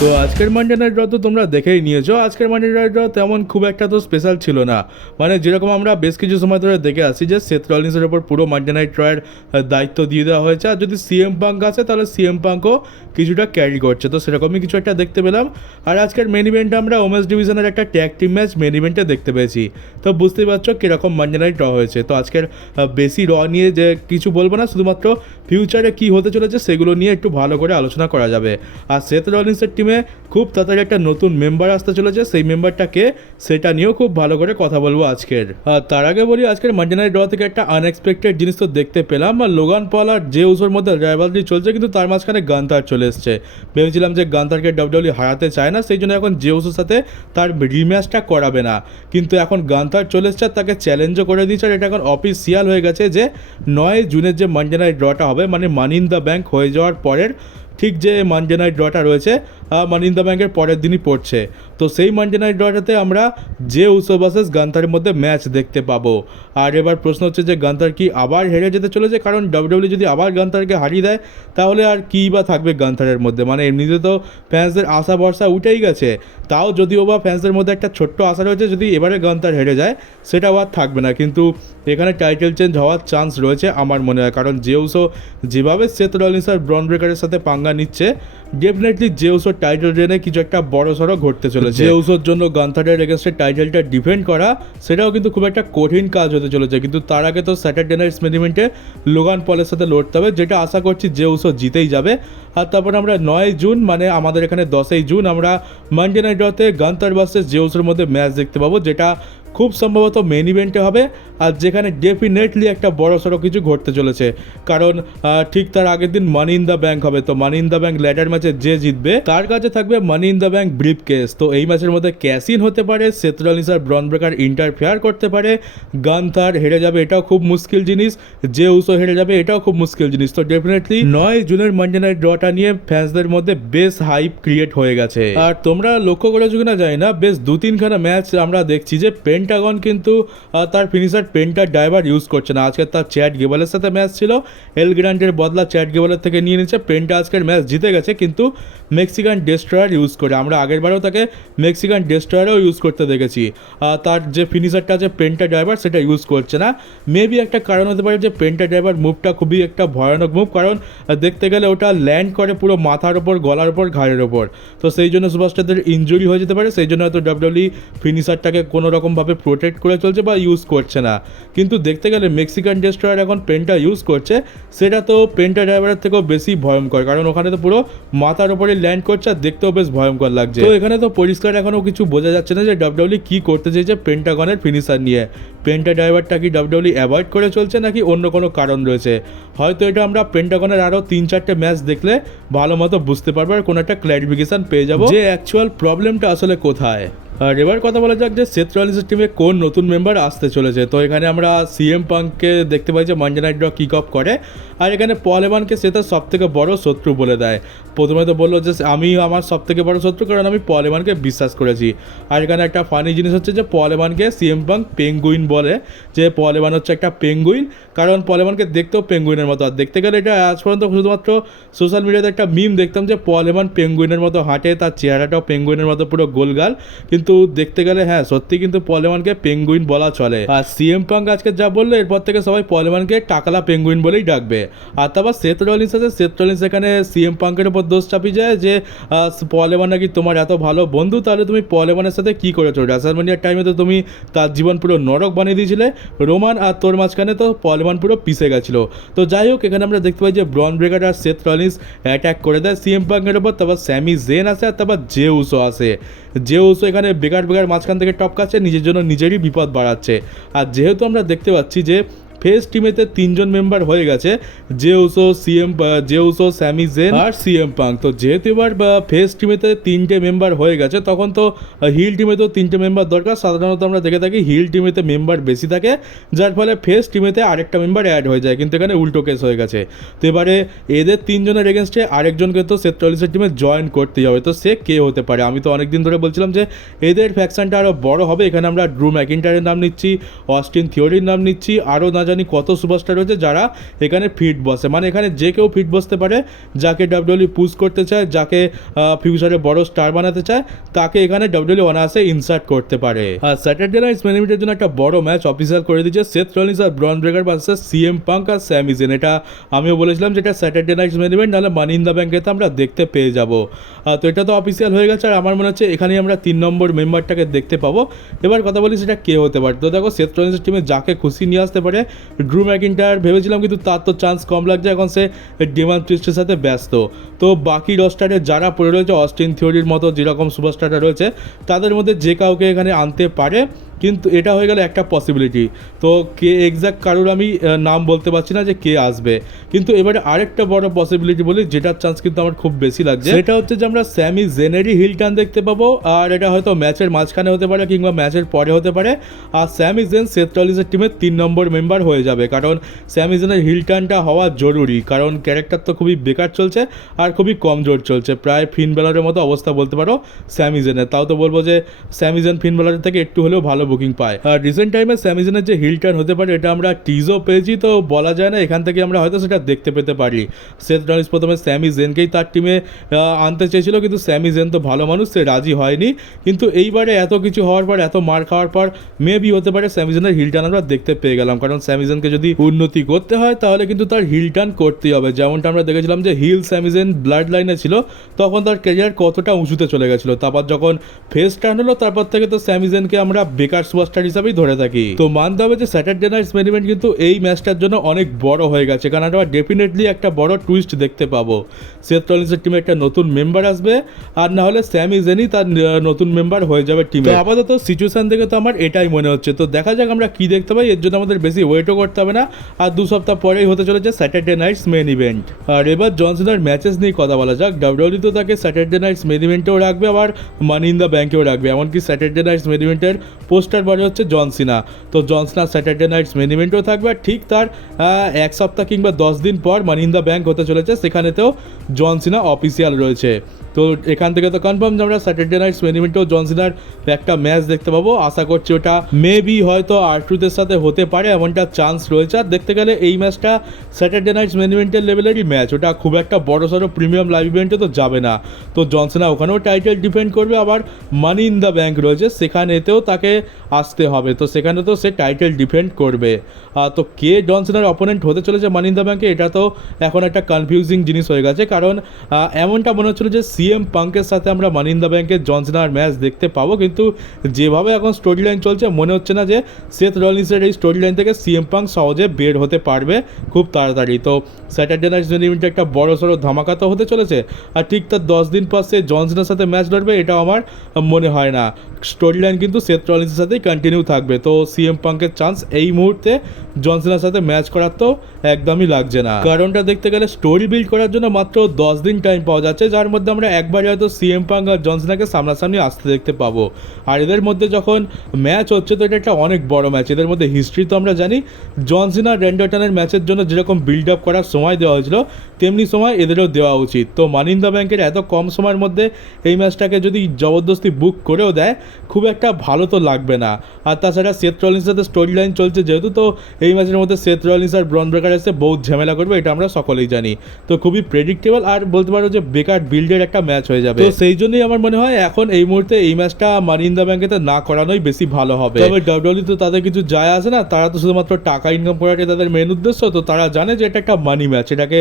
তো আজকের Monday night র তো তোমরা দেখেই নিয়েছো। আজকের মানডে নাইট র তেমন খুব একটা তো স্পেশাল ছিল না, মানে যেরকম আমরা বেশ কিছু সময় ধরে দেখে আসছি যে সেথ রলিন্সের ওপর পুরো মানডে নাইট রয়ের দায়িত্ব দিয়ে দেওয়া হয়েছে, আর যদি সিএম পাঙ্ক আছে তাহলে সিএম পাঙ্কও কিছুটা ক্যারি করছে, তো সেরকমই কিছু একটা দেখতে পেলাম। আর আজকের মেন ইভেন্টে আমরা ওমেন্স ডিভিশনের একটা ট্যাগ টিম ম্যাচ মেন ইভেন্টে দেখতে পেয়েছি, তো বুঝতেই পারছো কীরকম মানডে নাইট র হয়েছে। তো আজকের বেশি র নিয়ে যে কিছু বলবো না, শুধুমাত্র ফিউচারে কী হতে চলেছে সেগুলো নিয়ে একটু ভালো করে আলোচনা করা যাবে। আর সেথ রলিন্সের টিমে খুব তাড়াতাড়ি একটা নতুন মেম্বার আসতে চলেছে, সেই মেম্বারটাকে সেটা নিয়েও খুব ভালো করে কথা বলবো আজকের। আর তার আগে বলি, আজকের মানডে নাইট র থেকে একটা আনএক্সপেক্টেড জিনিস তো দেখতে পেলাম। আর লোগান পল আর জে উসোর মধ্যে রাইভালরি চলছে, কিন্তু তার মাঝখানে গান্তার চলে এসছে। ভেবেছিলাম যে গান্তারকে ডাব্লিউডাব্লিউ হারাতে চায় না, সেই জন্য এখন জে উসোর সাথে তার রিম্যাচটা করাবে না, কিন্তু এখন গান্তার চলে এসছে, তাকে চ্যালেঞ্জও করে দিয়েছে। আর এটা এখন অফিসিয়াল হয়ে গেছে যে 9 জুনের যে মানডে নাইট ড্রটা হবে, মানে মানি ইন দ্য ব্যাংক হয়ে যাওয়ার পরের ঠিক যে মানডে নাইট ড্রটা রয়েছে, মানি ইন দ্য ব্যাংকের পরের দিনই পড়ছে। তো সেই মানডে নাইট ড্রটাতে আমরা জে উসো ভার্সেস গান্তারের মধ্যে ম্যাচ দেখতে পাবো। আর এবার প্রশ্ন হচ্ছে যে গান্তার কি আবার হেরে যেতে চলেছে, কারণ ডাব্লিউডাব্লিউ যদি আবার গান্তারকে হারিয়ে দেয় তাহলে আর কী বা থাকবে গান্তারের মধ্যে। মানে এমনিতে তো ফ্যান্সদের আশা ভরসা উঠেই গেছে, তাও যদিও বা ফ্যান্সদের মধ্যে একটা ছোট্ট আশা রয়েছে যদি এবারে গান্তার হেরে যায় সেটাও আর থাকবে না, কিন্তু এখানে টাইটেল চেঞ্জ হওয়ার চান্স রয়েছে আমার মনে হয়। কারণ জে উসো যেভাবে সেথ রলিন্স আর ব্রন ব্রেকারের সাথে পাঙ্গা নিচ্ছে, ডেফিনেটলি জে উসোর টাইটেল রেনে কিছু একটা বড় সড়ো ঘটতে চলেছে। জে উসোর জন্য গান্থারের এগেনস্টে টাইটেলটা ডিফেন্ড করা সেটাও কিন্তু খুব একটা কঠিন কাজ হতে চলেছে, কিন্তু তার আগে তো স্যাটারডে নাইট মেন ইভেন্টে লোগান পলের সাথে লড়তে হবে, যেটা আশা করছি জে উসো জিতেই যাবে। আর তারপর আমরা 9 জুন, মানে আমাদের এখানে 10ই জুন আমরা মানডে নাইট রতে গান্থার ভার্সেস জে উসোর মধ্যে ম্যাচ দেখতে পাবো, যেটা খুব সম্ভবত মেন ইভেন্টে হবে, আর যেখানে ডেফিনেটলি একটা বড় সড়ো কিছু ঘটতে চলেছে। কারণ ঠিক তার আগের দিন মানি ইন দ্য ব্যাংক হবে, তো money in the bank ladder ম্যাচে যে জিতবে তার কাছে থাকবে money in the bank briefcase. তো এই ম্যাচের মধ্যে ক্যাশ ইন হতে পারে, সেথ রলিন্স আর ব্রন ব্রেকার ইন্টারফেয়ার করতে পারে, গান্থার হেরে যাবে এটাও খুব মুশকিল জিনিস, জে উসো হেরে যাবে এটাও খুব মুশকিল জিনিস। তো ডেফিনেটলি 9 জুনের মানডে নাইট ড্রটা নিয়ে ফ্যান্সদের মধ্যে বেশ হাইপ ক্রিয়েট হয়ে গেছে। আর তোমরা লক্ষ্য করেছো কিনা জানি না, বেশ 2-3খানা ম্যাচ আমরা দেখছি যে পেন্টাগন কিন্তু তার ফিনিশার পেন্টার ড্রাইভার ইউজ করছে না। আজকে তার চ্যাট গেবলের সাথে ম্যাচ ছিল, এল গ্র্যান্ডের বদলা চ্যাট গেবলের থেকে নিয়ে নিচ্ছে। পেন্টা আজকের ম্যাচ জিতে গেছে, কিন্তু মেক্সিকান ডেস্ট্রয়ার ইউজ করে। আমরা আগেরবারও তাকে মেক্সিকান ডেস্ট্রয়ারও ইউজ করতে দেখেছি। তার যে ফিনিশারটা আছে পেন্টা ড্রাইভার সেটা ইউজ করছে না। মেবি একটা কারণ হতে পারে যে পেন্টা ড্রাইভার মুভটা খুবই একটা ভয়ানক মুভ, কারণ দেখতে গেলে ওটা ল্যান্ড করে পুরো মাথার ওপর, গলার ওপর, ঘাড়ের ওপর। তো সেই জন্য সুপারস্টারদের ইনজুরি হয়ে যেতে পারে, সেই জন্য হয়তো ডাব্লিউডাব্লিউ ফিনিশারটাকে কোনো রকমভাবে প্রোটেক্ট করে চলছে বা ইউজ করছে না। কিন্তু দেখতে গেলে মেক্সিকান ডেস্ট্রয়ার এখন পেন্টা ইউজ করছে, সেটা তো পেন্টা ড্রাইভারের থেকেও বেশি ভয়ঙ্কর, কারণ ওখানে তো পুরো মাথার ওপরে ল্যান্ড করছে আর দেখতেও বেশ ভয়ঙ্কর লাগছে। তো এখানে তো পরিষ্কার এখনও কিছু বোঝা যাচ্ছে না যে ডাব্লিউডাব্লিউ কী করতে চাইছে পেন্টাগনের ফিনিশার নিয়ে। পেন্টা ড্রাইভারটা কি ডাব্লিউডাব্লিউ অ্যাভয়েড করে চলছে নাকি অন্য কোনো কারণ রয়েছে? হয়তো এটা আমরা পেন্টাগনের আরও 3-4টে ম্যাচ দেখলে ভালো মতো বুঝতে পারবো আর কোনো একটা ক্ল্যারিফিকেশান পেয়ে যাবো যে অ্যাকচুয়াল প্রবলেমটা আসলে কোথায়। আর এবার কথা বলা যাক যে সেথ রলিন্সের টিমে কোন নতুন মেম্বার আসতে চলেছে। তো এখানে আমরা সিএম পাঙ্ককে দেখতে পাই যে Monday night draw kick off করে, আর এখানে পল এভানকে সে তার সবথেকে বড় শত্রু বলে দেয়। প্রথমে তো বললো যে আমি আমার সবথেকে বড় শত্রু, কারণ আমি পল এভানকে বিশ্বাস করেছি। আর এখানে একটা ফানি জিনিস হচ্ছে যে পল এভানকে সিএম পাঙ্ক পেঙ্গুইন বলে, যে পল এভান হচ্ছে একটা পেঙ্গুইন, কারণ পল এভানকে দেখতেও পেঙ্গুইনের মতো। আর দেখতে গেলে এটা আজ পর্যন্ত শুধুমাত্র সোশ্যাল মিডিয়াতে একটা মিম দেখতাম যে পল এভান পেঙ্গুইনের মতো হাঁটে, তার চেহারাটাও পেঙ্গুইনের মতো পুরো গোলগাল, কিন্তু দেখতে গেলে হ্যাঁ সত্যি কিন্তু পল এভানকে পেঙ্গুইন বলা চলে। আর সিএম পাঙ্ক আজকে যা বললো এরপর থেকে সবাই পল এভানকে টাকলা পেঙ্গুইন বলেই ডাকবে। আর তারপর সেথ রলিন্স আছে, সেথ রলিন্স এখানে সিএম পাঙ্কের উপর দোষ চাপিয়ে যায় যে পল এভান নাকি তোমার এত ভালো বন্ধু, তাহলে তুমি পল এভানের সাথে কী করেছো? রেসলম্যানিয়ার টাইমে তো তুমি তার জীবন পুরো নরক বানিয়ে দিয়েছিলে, রোমান আর তোর মাঝখানে তো পল এভান পুরো পিষে গেছিলো। তো যাই হোক, এখানে আমরা দেখতে পাই যে ব্রন ব্রেকার আর সেথ রলিন্স অ্যাটাক করে দেয় সিএম পাঙ্কের উপর। তারপর স্যামি জেন আসে, আর তারপর জে উসো আসে। জে উসো এখানে বেকার মাঝখান থেকে টপকাচ্ছে, নিজের জন্য নিজেরই বিপদ বাড়াচ্ছে। আর যেহেতু আমরা দেখতে পাচ্ছি যে ফেস টিমেতে 3জন মেম্বার হয়ে গেছে, জে উসো, স্যামি জেন আর সিএম পাঙ্ক। তো যেহেতু এবার ফেস টিমেতে 3টে মেম্বার হয়ে গেছে, তখন তো হিল টিমেতেও 3টে মেম্বার দরকার। সাধারণত আমরা দেখে থাকি হিল টিমেতে মেম্বার বেশি থাকে, যার ফলে ফেস টিমেতে আরেকটা মেম্বার অ্যাড হয়ে যায়, কিন্তু এখানে উল্টো কেস হয়ে গেছে। তো এবারে এদের 3জনের এগেনস্টে আরেকজনকে তো সেথ রলিন্সের টিমে জয়েন করতেই হবে। তো সে কে হতে পারে? আমি তো অনেকদিন ধরে বলছিলাম যে এদের ফ্যাকশনটা আরও বড় হবে। এখানে আমরা ড্রু ম্যাকিন্টায়ারের নাম নিচ্ছি, অস্টিন থিওরির নাম নিচ্ছি, আরও না জানি কত সুপারস্টার রয়েছে যারা এখানে ফিট বসে, মানে এখানে যে কেউ ফিট বসতে পারে, যাকে ডাব্লিউডব্লিউ পুশ করতে চায়, যাকে ফিউচারে বড় স্টার বানাতে চায়, তাকে এখানে ডাব্লিউডব্লিউ অনায়াসে ইনসার্ট করতে পারে। আর স্যাটারডে নাইট মেইন ইভেন্টের জন্য একটা বড় ম্যাচ অফিসিয়াল করে দিয়েছে সেথ রলিন্স আর Bron Breakker versus CM Punk আর স্যামি জেন। এটা আমিও বলেছিলাম যে এটা স্যাটারডে নাইট মেইন ইভেন্ট, নাহলে মানি ইন দ্য ব্যাঙ্কে তো আমরা দেখতে পেয়ে যাব। তো এটা তো অফিসিয়াল হয়ে গেছে, আর আমার মনে হচ্ছে এখানেই আমরা 3 নম্বর মেম্বারটাকে দেখতে পাবো। এবার কথা বলি সেটা কে হতে পারে। তো দেখো সেথ রলিন্সের টিমে যাকে খুশি নিয়ে আসতে পারে। ড্রু ম্যাকিন্টায়ার ভেবেছিলাম, কিন্তু তার তো চান্স কম লাগছে, এখন সে ডেমান প্রিস্টের সাথে ব্যস্ত। তো বাকি রস্টারে যারা পড়ে রয়েছে, অস্টিন থিওরির মতো যেরকম সুপারস্টাররা রয়েছে, তাদের মধ্যে যে কাউকে এখানে আনতে পারে, কিন্তু এটা হয়ে গেল একটা পসিবিলিটি। তো কে এক্স্যাক্ট কারোর আমি নাম বলতে পারছি না যে কে আসবে, কিন্তু এবারে আরেকটা বড় পসিবিলিটি বলি, যেটার চান্স কিন্তু আমার খুব বেশি লাগছে, সেটা হচ্ছে যে আমরা স্যামি জেনেরই হিল টার্ন দেখতে পাবো। আর এটা হয়তো ম্যাচের মাঝখানে হতে পারে কিংবা ম্যাচের পরে হতে পারে। আর স্যামি জেন সেথ রলিন্সের টিমের 3 নম্বর মেম্বার হয়ে যাবে, কারণ স্যামি জেনের হিল টার্নটা হওয়া জরুরি, কারণ ক্যারেক্টার তো খুবই বেকার চলছে আর খুবই কমজোর চলছে, প্রায় ফিন বেলারের মতো অবস্থা বলতে পারো স্যামি জেনের। তাও তো বলবো যে স্যামি জেন ফিন বেলারের থেকে একটু হলেও ভালো বুকিং পায়। আর রিসেন্ট টাইমে স্যামি জেনের যে হিল টার্ন হতে পারে, এটা আমরা টিজও পেয়েছি, তো বলা যায় না, এখান থেকে আমরা হয়তো সেটা দেখতে পেতে পারি। সেথ রলিন্স প্রথমে স্যামি জেনকেই তার টিমে আনতে চেয়েছিল, কিন্তু স্যামি জেন তো ভালো মানুষ, সে রাজি হয়নি। কিন্তু এইবারে এত কিছু হওয়ার পর, এত মার খাওয়ার পর মেবি হতে পারে স্যামি জেনের হিল টার্ন আমরা দেখতে পেয়ে গেলাম, কারণ স্যামি জেনকে যদি উন্নতি করতে হয় তাহলে কিন্তু তার হিল টার্ন করতেই হবে। যেমনটা আমরা দেখেছিলাম যে হিল স্যামি জেন ব্লাড লাইনে ছিল, তখন তার ক্যারিয়ার কতটা উঁচুতে চলে গেছিলো। তারপর যখন ফেস টার্ন হলো, তারপর থেকে তো স্যামি জেনকে আমরা বেকার সুপারস্টার হিসাবেই ধরে থাকি। তো মানতে হবে যে স্যাটারডে নাইট মেইন ইভেন্ট কিন্তু এই ম্যাচটার জন্য অনেক বড় হয়ে গেছে, কারণ আমরা ডেফিনেটলি একটা বড় টুইস্ট দেখতে পাবো। সেথ রলিন্সের টিমে একটা নতুন মেম্বার আসবে, আর না হলে স্যামি জেনই তার নতুন মেম্বার হয়ে যাবে টিমে। আপাতত সিচুয়েশন দেখে তো আমার এটাই মনে হচ্ছে। তো দেখা যাক আমরা কি দেখতে পাই, এর জন্য আমাদের বেশি ওয়েটও করতে হবে না। আর 2 সপ্তাহ পরেই হতে চলেছে স্যাটারডে নাইটস মেইন ইভেন্ট। আর এবার জন সিনার ম্যাচেস নিয়ে কথা বলা যাক। ডাব্লিউডব্লিউ তো তাকে স্যাটারডে নাইটস মেইন ইভেন্টেও রাখবে, আবার মানি ইন দ্য ব্যাঙ্কেও রাখবে। এমনকি স্যাটারডে নাইটস মেইন ইভেন্টের পোস্টার বারে হচ্ছে জন সিনা। তো জন সিনা স্যাটারডে নাইটস মেইন ইভেন্টেও থাকবে, আর ঠিক তার 1 সপ্তাহ কিংবা 10 দিন পর মানি ইন দ্য ব্যাঙ্ক হতে চলেছে, সেখানেতেও জন সিনা অফিসিয়াল রয়েছে। তো এখান থেকে তো কনফার্ম যে আমরা স্যাটারডে নাইটস মেইন ইভেন্টেও জন সিনার একটা ম্যাচ দেখতে পাবো। আশা করছি ওটা মেবি হয়তো আরট্রুথের সাথে হতে পারে, এমনটা চান্স রয়েছে। আর দেখতে গেলে এই ম্যাচটা স্যাটারডে নাইটস মেইন ইভেন্টের লেভেলেরই ম্যাচ, ওটা খুব একটা বড় সড়ো প্রিমিয়াম লাইভ ইভেন্টে তো যাবে না। তো জন সিনা ওখানেও টাইটেল ডিফেন্ড করবে, আবার মানি ইন দ্য ব্যাঙ্ক রয়েছে, সেখানেতেও তাকে আসতে হবে, তো সেখানে তো সে টাইটেল ডিফেন্ড করবে। তো কে জন সিনার অপোনেন্ট হতে চলেছে মানি ইন দ্য ব্যাঙ্কে, এটা তো এখন একটা কনফিউজিং জিনিস হয়ে গেছে, কারণ এমনটা মনে হচ্ছিল যে সিএম পাঙ্কের সাথে আমরা মানি ইন দ্য ব্যাঙ্কে জন সিনার ম্যাচ দেখতে পাবো, কিন্তু যেভাবে এখন স্টোরি লাইন চলছে মনে হচ্ছে না যে সেথ রলিন্সের এই স্টোরি লাইন থেকে সিএম পাঙ্ক সহজে বের হতে পারবে খুব তাড়াতাড়ি। তো স্যাটারডে নাইট মেইন ইভেন্টে একটা বড় সড়ো ধামাকা তো হতে চলেছে, আর ঠিক তার 10 দিন পর সে জন সিনার সাথে ম্যাচ লড়বে, এটাও আমার মনে হয় না। স্টোরি লাইন কিন্তু সেথ রলিন্সের সাথেই কন্টিনিউ থাকবে, তো সিএম পাঙ্কের চান্স এই মুহূর্তে জন সিনার সাথে ম্যাচ করার তো একদমই লাগছে না। কারণটা দেখতে গেলে স্টোরি বিল্ড করার জন্য মাত্র 10 দিন টাইম পাওয়া যাচ্ছে, যার মধ্যে আমরা একবার হয়তো সিএম পাঙ্ক আর জন সিনাকে সামনাসামনি আসতে দেখতে পাবো। আর এদের মধ্যে যখন ম্যাচ হচ্ছে, তো এটা একটা অনেক বড় ম্যাচ। এদের মধ্যে হিস্ট্রি তো আমরা জানি, জন সিনা র্যান্ডি অর্টনের ম্যাচের জন্য যেরকম বিল্ড আপ করার সময় দেওয়া হয়েছিল, তেমনি সময় এদেরও দেওয়া উচিত। তো মানি ইন দ্য ব্যাঙ্কের এত কম সময়ের মধ্যে এই ম্যাচটাকে যদি জবরদস্তি বুক করেও দেয়, খুব একটা ভালো তো লাগবে না। আর তাছাড়া সেথ রলিন্সের সাথে স্টোরি লাইন চলছে যেহেতু, তো এই ম্যাচের মধ্যে সেথ রলিন্স আর ব্রন ব্রেকার এসে বহুত ঝামেলা করবে, এটা আমরা সকলেই জানি। তো খুবই প্রেডিক্টেবল আর বলতে পারো যে বেকার বিল্ডের একটা ম্যাচ হয়ে যাবে। তো সেই জন্যই আমার মনে হয় এখন এই মুহূর্তে এই ম্যাচটা মানি ইন দ্য ব্যাঙ্কেতে না করানোই বেশি ভালো হবে। তবে ডাব্লিউডব্লিউ তো তাদের কিছু যায় আসে না, তারা তো শুধুমাত্র টাকা ইনকাম করাটাই তাদের মেন উদ্দেশ্য। তো তারা জানে যে এটা একটা মানি ম্যাচ, এটাকে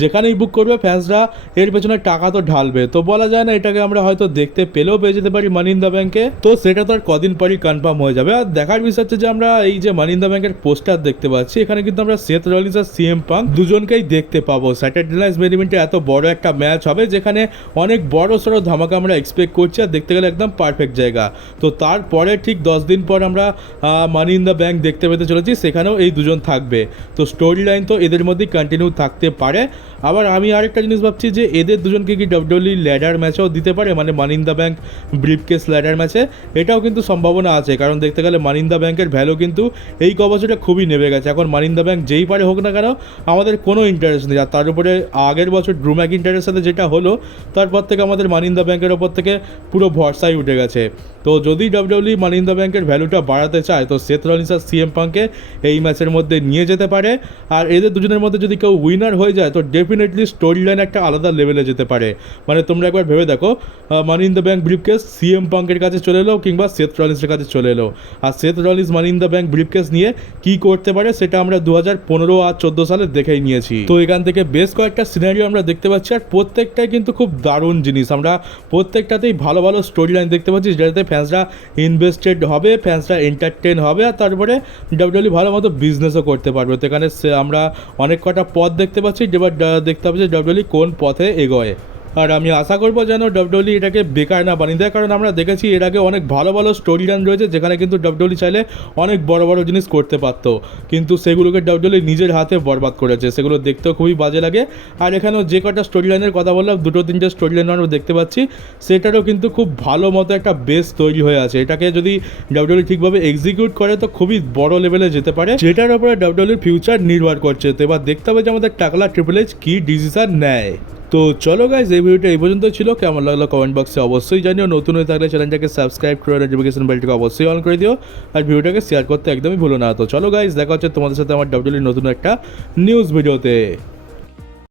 যেখানেই বুক করবে ফ্যান্সরা এর পেছনে টাকা তো ঢালবে। তো বলা যায় না এটাকে আমরা হয়তো দেখতে পেলেও পেয়ে যেতে পারি মানি ইন দ্য ব্যাঙ্কে। তো সেটা তো আর কদিন পরই কনফার্ম হয়ে যাবে। আর দেখার বিষয় হচ্ছে যে আমরা এই যে মানি ইন দ্য ব্যাঙ্কের পোস্টার দেখতে পাচ্ছি, এখানে কিন্তু আমরা সেথ রলিন্স আর সিএম পাঙ্ক দুজনকেই দেখতে পাবো। স্যাটারডে নাইট মেইন ইভেন্টে এত বড় একটা ম্যাচ হবে, যেখানে অনেক বড় সড়ো ধামাকা আমরা এক্সপেক্ট করছি, আর দেখতে গেলে একদম পারফেক্ট জায়গা। তো তারপরে ঠিক 10 দিন পর আমরা মানি ইন দ্য ব্যাঙ্ক দেখতে পেতে চলেছি, সেখানেও এই দুজন থাকবে। তো স্টোরি লাইন তো এদের মধ্যেই কন্টিনিউ থাকতে পারে। আবার আমি আরেকটা জিনিস ভাবছি যে এদের দুজনকে কি ডাব্লিউডব্লিউ ল্যাডার ম্যাচেও দিতে পারে, মানে money in the bank briefcase ladder ম্যাচে, এটাও কিন্তু সম্ভাবনা আছে। কারণ দেখতে গেলে মানি ইন দ্য ব্যাঙ্কের ভ্যালু কিন্তু এই কবছরটা খুবই নেমে গেছে। এখন মানি ইন দ্য ব্যাঙ্ক যেই পারে হোক না কেন, আমাদের কোনো ইন্টারেস্ট নেই। আর তার উপরে আগের বছর ড্রু ম্যাকিন্টায়ারের সাথে যেটা হলো, তারপর পর থেকে আমাদের মানি ইন দ্য ব্যাংকের ওপর থেকে পুরো ভরসাই উঠে গেছে। তো যদি ডাব্লিউডাব্লিউ মানি ইন দ্য ব্যাংকের ভ্যালুটা বাড়াতে চায় তো সেথ রলিন্স আর সিএম পাঙ্ককে এই ম্যাচের মধ্যে নিয়ে যেতে পারে। আর এদের দুজনের মধ্যে যদি কেউ উইনার হয়ে যায় তো ডেফিনেটলি স্টোরি লাইন একটা আলাদা লেভেলে যেতে পারে। মানে তোমরা একবার ভেবে দেখো, money in the bank briefcase CM পাঙ্কের কাছে চলে এলো কিংবা সেথ রলিন্সের কাছে চলে এলো, আর Seth Rollins money in the bank briefcase নিয়ে কী করতে পারে সেটা আমরা 2015 আর 14 সালে দেখেই নিয়েছি। তো এখান থেকে বেশ কয়েকটা সিনারিও আমরা দেখতে পাচ্ছি, আর প্রত্যেকটাই কিন্তু খুব দারুণ জিনিস। আমরা প্রত্যেকটাতেই ভালো ভালো স্টোরি লাইন দেখতে পাচ্ছি, যেটাতে ফ্যান্সরা ইনভেস্টেড হবে, ফ্যান্সরা এন্টারটেন হবে, আর তারপরে ডাব্লিউডাব্লিউ ভালো মতো বিজনেসও করতে পারবে। তো এখানে আমরা অনেক কটা পথ দেখতে পাচ্ছি, যেবার দেখতে পাচ্ছি ডাব্লিউডাব্লিউ কোন পথে এগোয়। আর আমি আশা করবো যেন ডাব্লিউডাব্লিউ এটাকে বেকার না বানিয়ে দেয়, কারণ আমরা দেখেছি এর আগে অনেক ভালো ভালো স্টোরি লাইন রয়েছে যেখানে কিন্তু ডাব্লিউডাব্লিউ চাইলে অনেক বড় বড় জিনিস করতে পারতো, কিন্তু সেগুলোকে ডাব্লিউডাব্লিউ নিজের হাতে বরবাদ করেছে, সেগুলো দেখতেও খুবই বাজে লাগে। আর এখানেও যে কটা স্টোরি লাইনের কথা বললাম, দুটো তিনটে স্টোরি লাইন আমরা দেখতে পাচ্ছি, সেটারও কিন্তু খুব ভালো মতো একটা বেস তৈরি হয়ে আছে। এটাকে যদি ডাব্লিউডাব্লিউ ঠিকভাবে এক্সিকিউট করে তো খুবই বড় লেভেলে যেতে পারে, যেটার উপরে ডাব্লিউডাব্লিউর ফিউচার নির্ভর করছে। তো এবার দেখতে হবে যে আমাদের টাকলা ট্রিপল এইচ কী ডিসিশন নেয়। তো চলো গাইজ, এই ভিডিওটা এই পর্যন্ত ছিল। কেমন লাগলো কমেন্ট বক্সে অবশ্যই জানিও। নতুন হয়ে থাকলে চ্যানেলটাকে সাবস্ক্রাইব করে নোটিফিকেশন বেলটাকে অবশ্যই অন করে দিও, আর ভিডিওটাকে শেয়ার করতে একদমই ভুলো না। তো চলো গাইজ, দেখা হচ্ছে তোমাদের সাথে আমার ডাব্লিউডাব্লিউর নতুন একটা নিউজ ভিডিওতে।